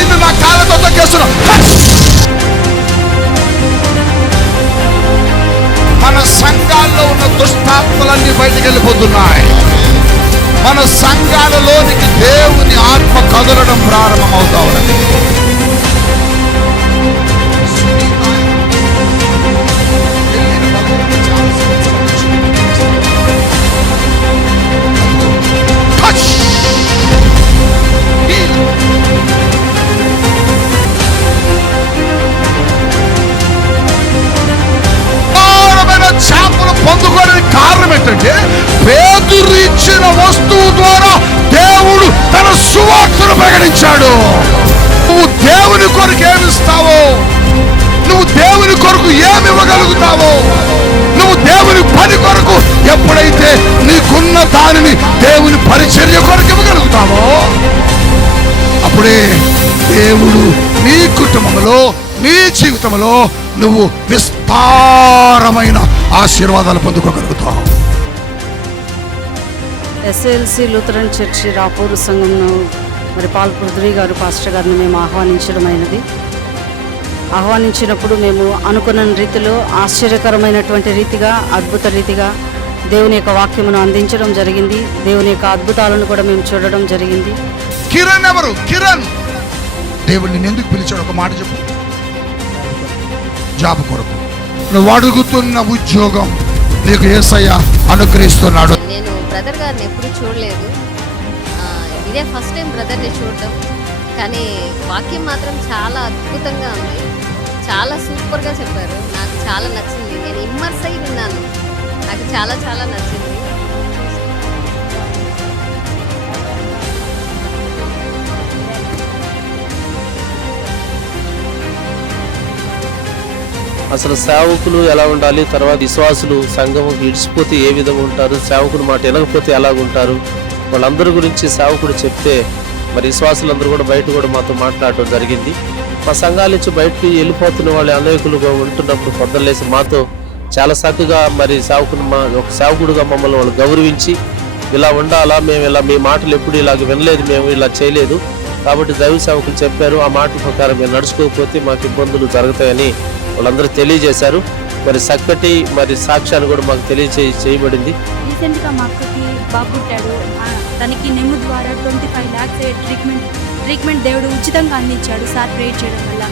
నిన్ను నా కాళ్ళతో తొక్కేస్తున్నా. మన సంఘాల్లో ఉన్న దుష్టాత్మలన్నీ బయటికి వెళ్ళిపోతున్నాయి. మన సంఘాలలోనికి దేవుని ఆత్మ కదలడం ప్రారంభమవుతా ఉన్నది. చేపలు పొందుకోవడానికి కారణం ఏంటంటే పేతురు ఇచ్చిన వస్తువు ద్వారా దేవుడు తన సువార్తను ప్రకటించాడు. నువ్వు దేవుని కొరకు ఏమిస్తావో, నువ్వు దేవుని కొరకు ఏమి ఇవ్వగలుగుతావో, నువ్వు దేవుని పని కొరకు ఎప్పుడైతే నీకున్న దానిని దేవుని పరిచర్య కొరకు ఇవ్వగలుగుతావో అప్పుడే దేవుడు నీ కుటుంబంలో నీ జీవితంలో నువ్వు విస్తారమైన ఆశీర్వాదాలు పొందుకోగలుగుతావు. ఎస్ఎల్సి లూథరన్ చర్చి రాపూరు సంఘంను మరి పాల్ పృథ్వీ గారు పాస్టర్ గారిని మేము ఆహ్వానించినప్పుడు మేము అనుకున్న రీతిలో ఆశ్చర్యకరమైనటువంటి రీతిగా అద్భుత రీతిగా దేవుని యొక్క వాక్యమును అందించడం జరిగింది. దేవుని యొక్క అద్భుతాలను కూడా మేము చూడడం జరిగింది. కిరణ్ ఎవరు? కిరణ్ దేవుడు నిన్ను ఎందుకు పిలిచాడు? ఒక మాట చెప్పు. జాబ్ కొరకు నువ్వు అడుగుతున్న ఉద్యోగం నీకు యేసయ్య అనుగ్రహిస్తున్నాడు. నేను బ్రదర్ గారిని ఎప్పుడు చూడలేదు, ఇదే ఫస్ట్ టైం బ్రదర్ని చూడటం. కానీ వాక్యం మాత్రం చాలా అద్భుతంగా ఉంది, చాలా సూపర్గా చెప్పారు. నాకు చాలా నచ్చింది. నేను ఇమ్మర్స్ అయి విన్నాను, నాకు చాలా చాలా నచ్చింది. అసలు సేవకులు ఎలా ఉండాలి, తర్వాత విశ్వాసులు సంఘం విడిచిపోతే ఏ విధంగా ఉంటారు, సేవకుని మాట వినకపోతే ఎలాగుంటారు, వాళ్ళందరి గురించి సేవకుడు చెప్తే మరి విశ్వాసులందరూ కూడా బయట కూడా మాతో మాట్లాడటం జరిగింది. మా సంఘాల నుంచి బయటకు వెళ్ళిపోతున్న వాళ్ళు అనేకులుగా ఉంటున్నప్పుడు పొద్దులేసి మాతో చాలా చక్కగా మరి ఒక సేవకుడుగా మమ్మల్ని వాళ్ళు గౌరవించి ఇలా ఉండాలా, మేము ఇలా మీ మాటలు ఎప్పుడు ఇలాగ వినలేదు, మేము ఇలా చేయలేదు కాబట్టి దైవ సేవకులు చెప్పారు, ఆ మాట ప్రకారం మేము నడుచుకోకపోతే మాకు ఇబ్బందులు జరుగుతాయని వాళ్ళందరూ తెలియజేశారు. మరి చక్కటి మరి సాక్ష్యాన్ని కూడా మాకు చేయబడింది. రీసెంట్గా మా అక్కకి బాబు పుట్టాడు. తనకి నెమ్ము ద్వారా 25 lakhs ట్రీట్మెంట్ దేవుడు ఉచితంగా అందించాడు సార్ ప్రేయర్ చేయడం వల్ల.